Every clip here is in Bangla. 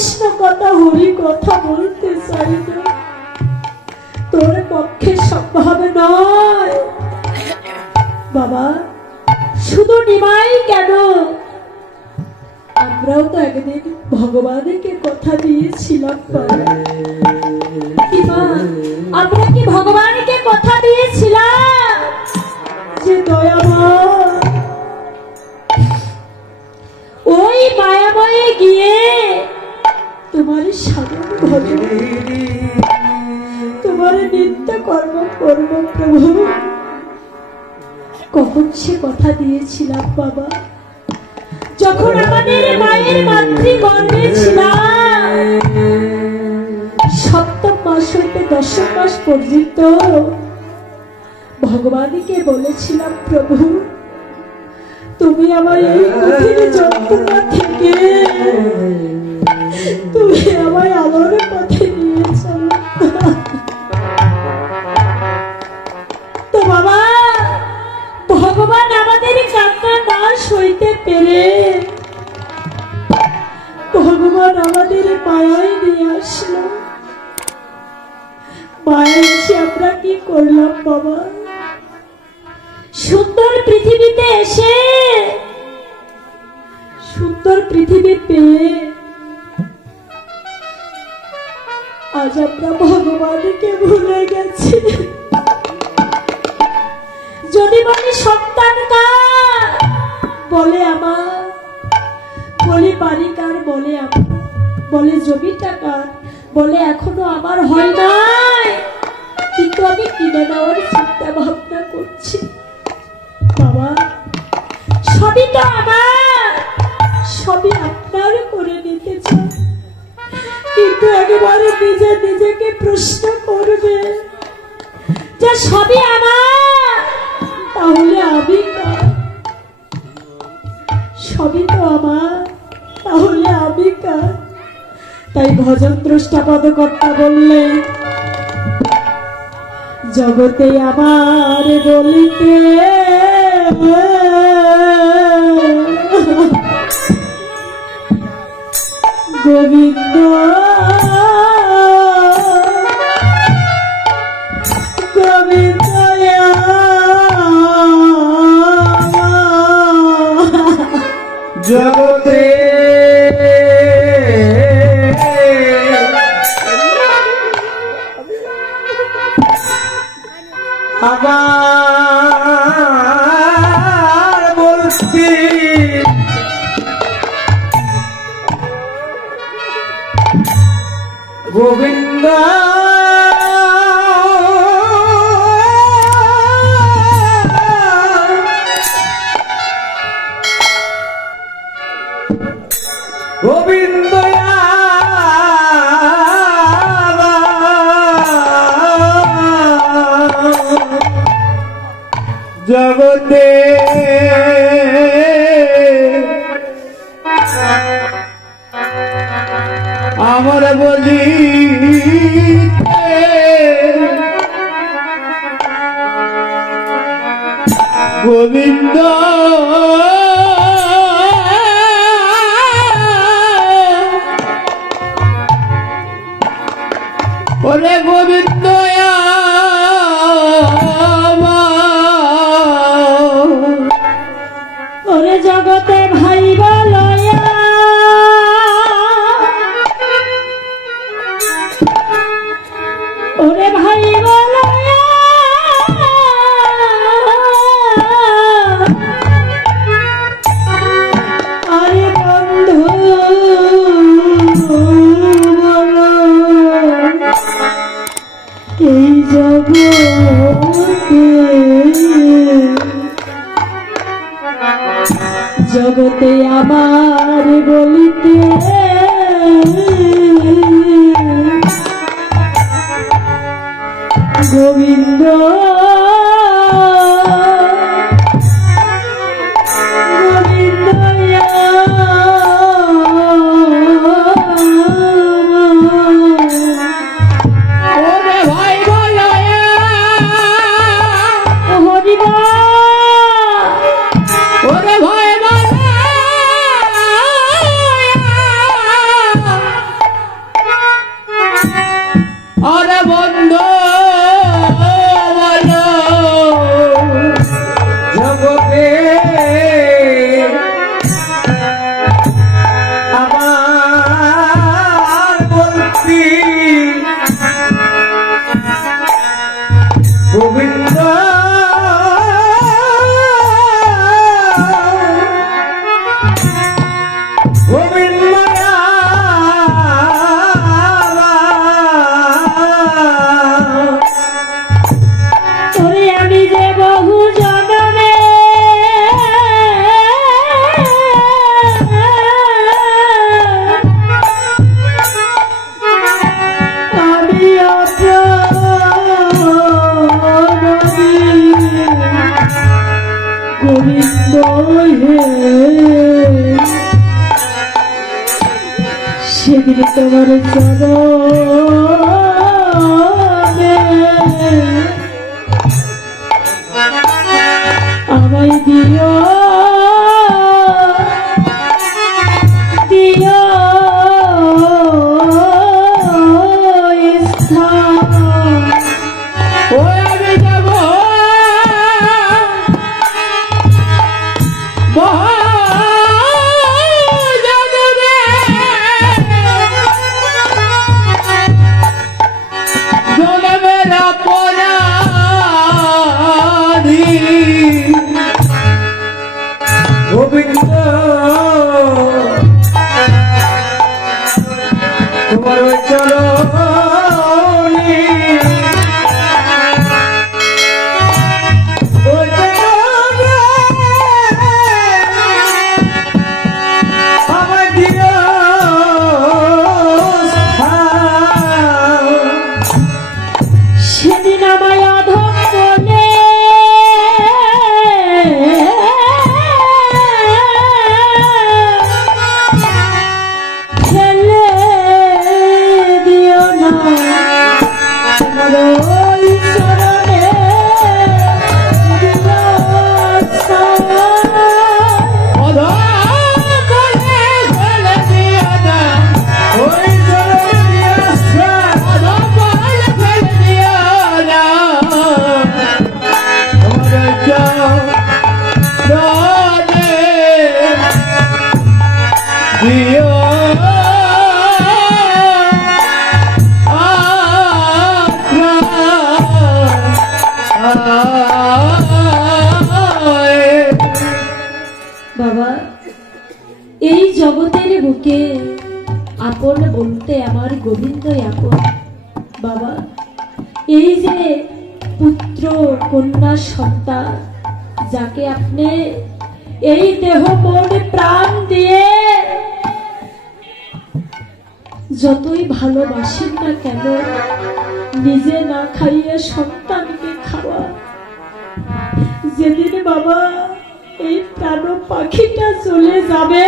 কৃষ্ণ কথা হরি কথা বলতে চাই না, তোর পক্ষে সম্ভব নয়। বাবা শুধু নিমাই কেন, আমরাও তো একদিন ভগবানকে কথা দিয়েছিলাম। আমরা কি ভগবানকে কথা দিয়েছিলাম যে দয়াময় ওই মায়াময়ে গিয়ে তোমার সাধন ভজন তোমার নিত্য কর্ম করব প্রভু? কখন সে কথা দিয়েছিলাম বাবা? যখন আমাদের মায়ের মাতৃগর্ভে ছিলাম, সপ্তম মাস হইতে দশম মাস পর্যন্ত ভগবানকে বলেছিলাম প্রভু তুমি আমার এই কঠিন যন্ত্রণা থেকে তুমি আমায় আলোর পথে নিয়ে চলো। তো বাবা ভগবান আমাদের কান্না না সইতে পেরে ভগবান আমাদের মায়ায় নিয়ে আসলো। মায়া এসে আমরা কি করলাম বাবা? সুন্দর পৃথিবীতে এসে সুন্দর পৃথিবী পেয়ে আজ আমরা ভগবানকে ভুলে গেছি। যদি বলি সন্তান কার, বলে আমার, বলি বাড়ি কার, বলে আমার, বলে জমিটা কার, বলে এখনো আমার হয় নাই, কিন্তু আমি কিনে নেওয়ার চিন্তা ভাবনা করছি। বাবা সবই তো আমার, সবই আপনার করে নিতে চাই, কিন্তু একেবারে নিজে নিজেকে প্রশ্ন করবে যে সবই আমার, তাহলে আমি কার? সবই তো আমার, তাহলে আমি কার? তাই ভজন দ্রষ্টা পদকর্তা বললে জগতে আমার বলিতে গোবিন্দ গোবিন্দ জগতে আমার বলছি গোবিন্দ গোবিন্দ জগতে আমার বলি গোবিন্দ ওরে গোবিন্দ ওরে জগতে ভাই বলয়া ওরে ভাই বলয়া আরে বন্ধু বলো এই জগতে আমার বলিতে গোবিন্দ সেদিন তোমার চরণে আমায় দিও দিও স্থান। ও আমি যাব মহাজনরে জনমের অপরাধী গোবিন্দ তোমার চরণে সেদিন আমায় অধম বলে ফেলে দিও না তোমার ওই চরণে দিও স্থান। বাবা, এই জগতের বুকে আপন বলতে আমার গোবিন্দই আপন। বাবা, এই যে পুত্র কন্যা সন্তান যাকে আপনি এই দেহ মন প্রাণ দিয়ে যতই ভালোবাসেন না কেন, নিজে না খাইয়ে সন্তানকে খাওয়া। যেদিন বাবা এই প্রাণ পাখিটা চলে যাবে,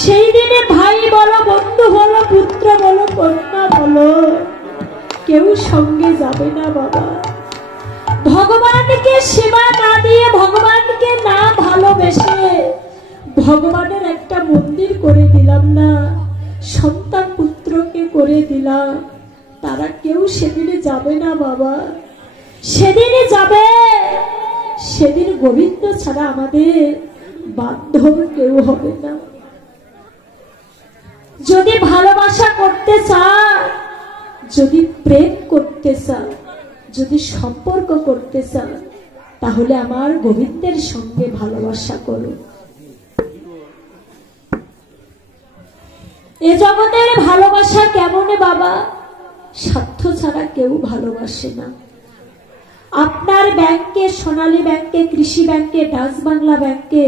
সেই দিনে ভাই বলো, বন্ধু বলো, পুত্র বলো, কন্যা বলো, কেউ সঙ্গে যাবে না বাবা। ভগবানকে সেবা না দিয়ে, ভগবানকে না ভালোবেসে ভগবানের একটা মন্দির করে দিলাম না, সন্তান পুত্রকে করে দিলাম, তারা কেউ সেদিনে যাবে না বাবা। সেদিনে যাবে, সেদিন গোবিন্দ ছাড়া আমাদের বান্ধব কেউ হবে না। যদি ভালোবাসা করতে চান, যদি প্রেম করতে চান, যদি সম্পর্ক করতে চান, তাহলে আমার গোবিন্দের সঙ্গে ভালোবাসা করুন। এ জগতের ভালোবাসা কেমন বাবা? স্বার্থ ছাড়া কেউ ভালোবাসে না। আপনার ব্যাংকে, সোনালী ব্যাংকে, কৃষি ব্যাংকে, ডাচ বাংলা ব্যাংকে,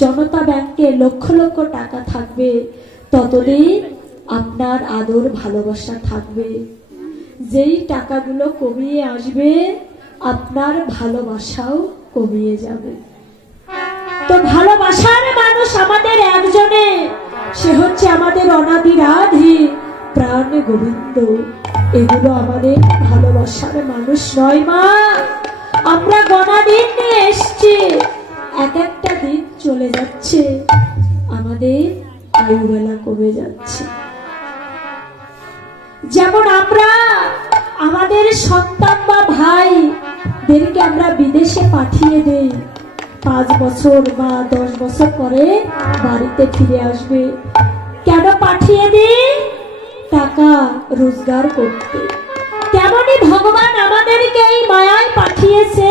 জনতা ব্যাংকে লক্ষ লক্ষ টাকা থাকবে, ততদিন আপনার আদর ভালোবাসা থাকবে। যেই টাকাগুলো কমিয়ে আসবে, আপনার ভালোবাসাও কমিয়ে যাবে। তো ভালোবাসার মানুষ আমাদের একজনে, সে হচ্ছে আমাদের অনাদির আদি প্রাণ গোবিন্দ। এগুলো আমাদের ভালোবাসার মানুষ নয় মা। আমরা গণা দিন নিয়ে এসছি, এক একটা দিন চলে যাচ্ছে, আমাদের আয়ুবেলা কমে যাচ্ছে। যেমন আমরা আমাদের সন্তান বা ভাইদেরকে আমরা বিদেশে পাঠিয়ে দেই, 5 বছর বা 10 বছর পরে বাড়িতে ফিরে আসবে। কেন পাঠিয়ে দিই? টাকা রোজগার করতে। তেমনি ভগবান আমাদেরকে এই মায়ায় পাঠিয়েছে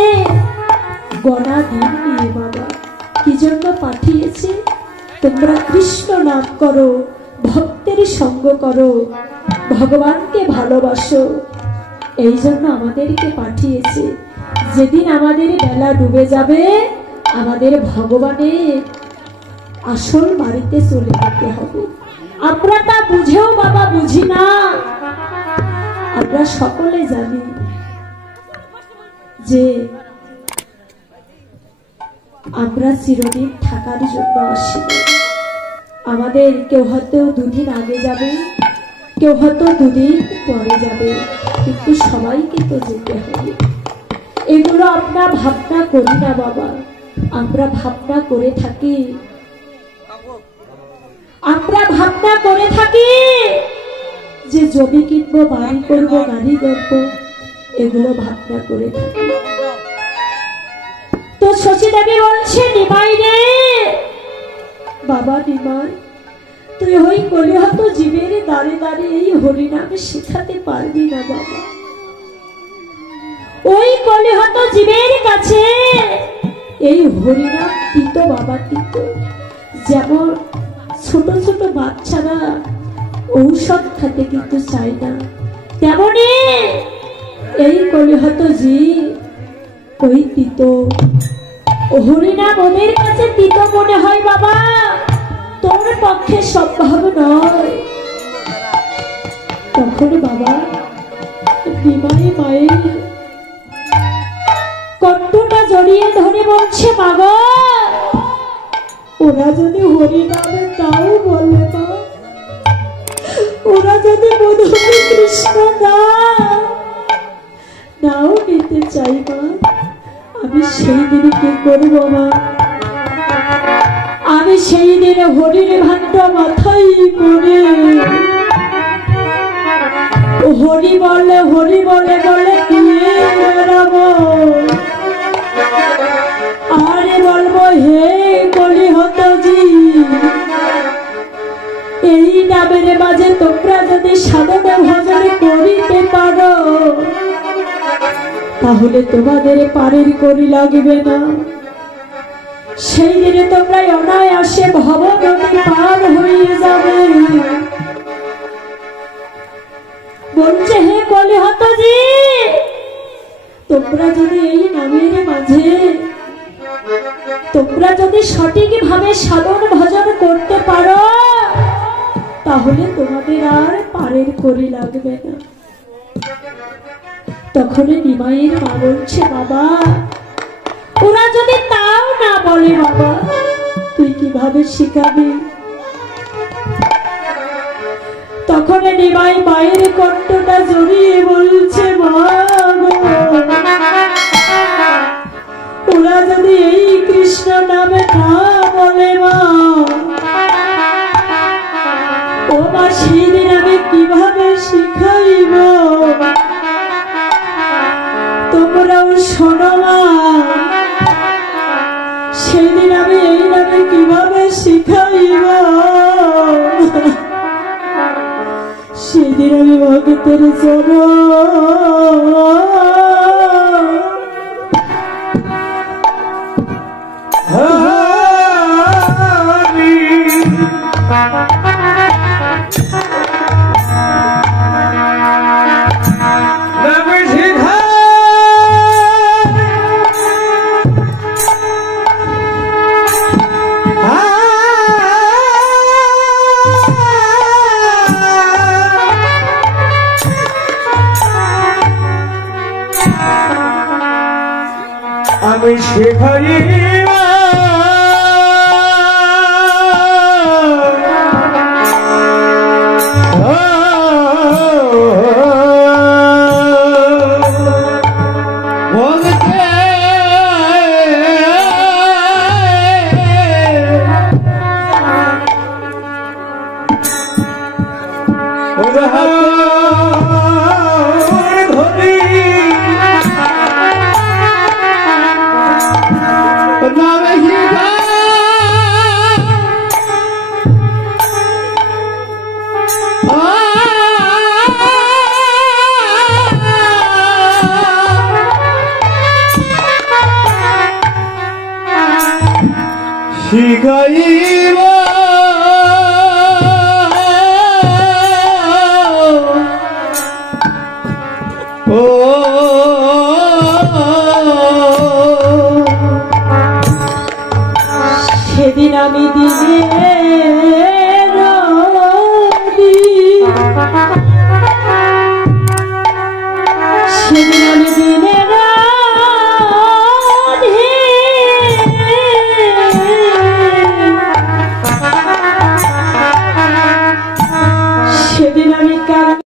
গণা দিন নিয়ে বাবা। কি জন্য পাঠিয়েছে? তোমরা কৃষ্ণ নাম করো, ভক্তের সঙ্গ করো, ভগবানকে ভালোবাসো, এই জন্য আমাদেরকে পাঠিয়েছে। যেদিন আমাদের বেলা ডুবে যাবে, আমাদের ভগবানের আসল বাড়িতে চলে যেতে হবে। আমরা তা বুঝেও বাবা বুঝি না। আমরা সকলে জানি যে আমরা চিরদিন থাকার জন্য আসি। আমাদের কেউ হয়তো দুদিন আগে যাবে, কেউ হয়তো দুদিন পরে যাবে, কিন্তু সবাইকে তো যেতে হবে। এগুলো আমরা ভাবনা করি না বাবা, আমরা ভাবনা করে থাকি, আমরা ভাবনা করে থাকি যে জমি কিনবো, বাড়ি করবো, গাড়ি করবো, এগুলো ভাবনা করে থাকি। তো শশী দেবী বলছে, নিমাই রে বাবা, নিমাই তুই ওই কলিহত জীবের দাঁড়ে দাঁড়িয়ে এই হরিনাম শেখাতে পারবি না বাবা। ওই কলিহত জীবের কাছে এই হরিনাম তিত বাবা, তিত। যেমন ছোট ছোট বাচ্চারা ঔষধ খেতে কিন্তু চায় না, তেমনি এই কলিহত জীব ওই তিত। হরিনাম ওদের কাছে তিত মনে হয় বাবা, তোর পক্ষে সম্ভব নয়। তখন বাবা নিমাই মায়ের কণ্ঠটা জড়িয়ে ধরে বলছে, মাগো ওরা যদি হরিনামে তাও বলে না, ওরা যদি মধুমী কৃষ্ণ নাও নিতে চাই মা, আমি সেই দিনে কি করবো মা? আমি সেই দিনে হরির ভান্ডা মাথায় করে হরি বলে বলে দিয়ে বেড়াবো, আরে বলবো হে কলিহত জীব, এই নামের মাঝে তোমরা যদি সাধনা ভজন করিতে পারো, তাহলে তোমাদের পারের করি লাগবে না। সেই দিনে তোমরা অনায়াসে ভব নদী পার হয়ে যাবে। বলছে হে কলিহত জীব, তোমরা যদি এই নামের মাঝে তোমরা যদি সঠিক ভাবে সাধন ভজন করতে পারো, তাহলে তোমাদের আর পারের করি লাগবে না। তখন নিমাইয়ের মা বলছে, বাবা ওরা যদি তাও না বলে বাবা, তুই কিভাবে শিখাবি? তখন নিমাই মায়ের কণ্ঠটা জড়িয়ে বলছে, মা গো, ওরা যদি এই কৃষ্ণ নামে না বলে মা, ও মা সেই দিন আমি কিভাবে শিখাইব? তোমরাও শোনো মা, সেদিন আমি এই নামে কিভাবে শিখাইব? সেদিন আমি ভক্তের জন্য আমি শেখাইব শিখাইব ও সেদিন আমি দিনে সেদিন আমি দিনে সেদিন আমি কার